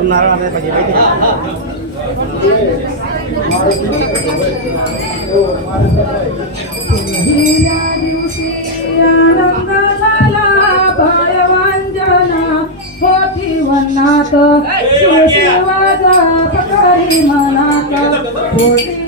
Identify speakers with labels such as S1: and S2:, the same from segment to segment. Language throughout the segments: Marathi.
S1: नारळ आणायला पाहिजे माहिती होती मनात होती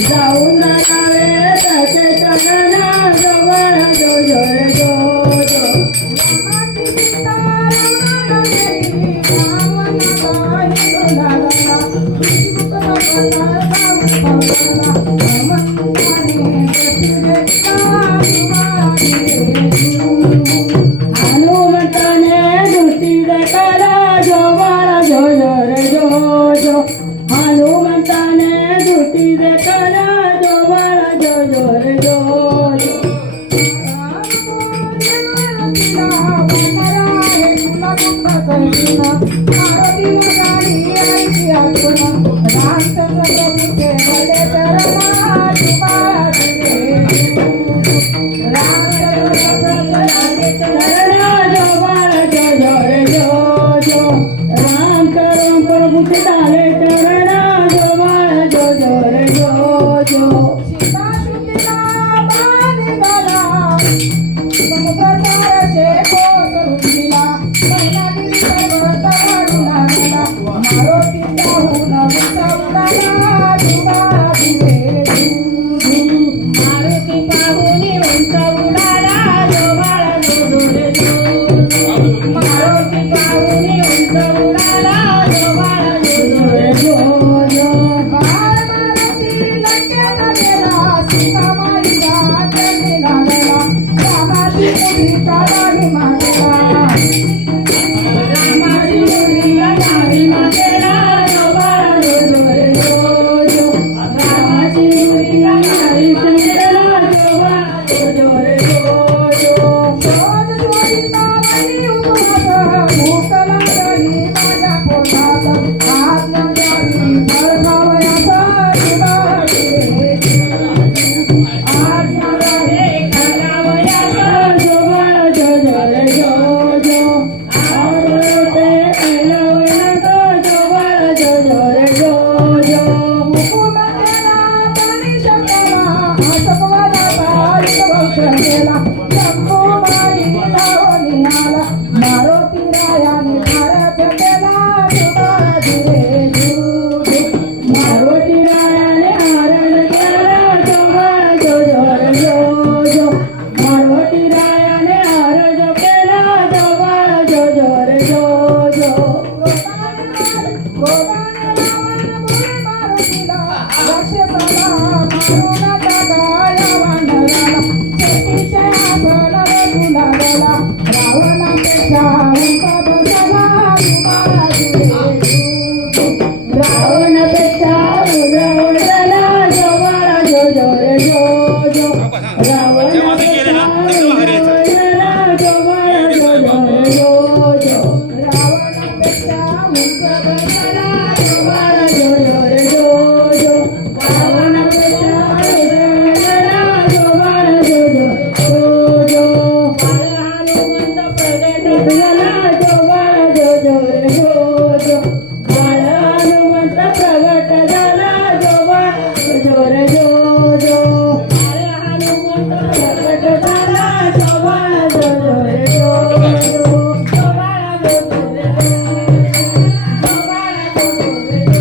S1: जाऊन जावे 啊我帮你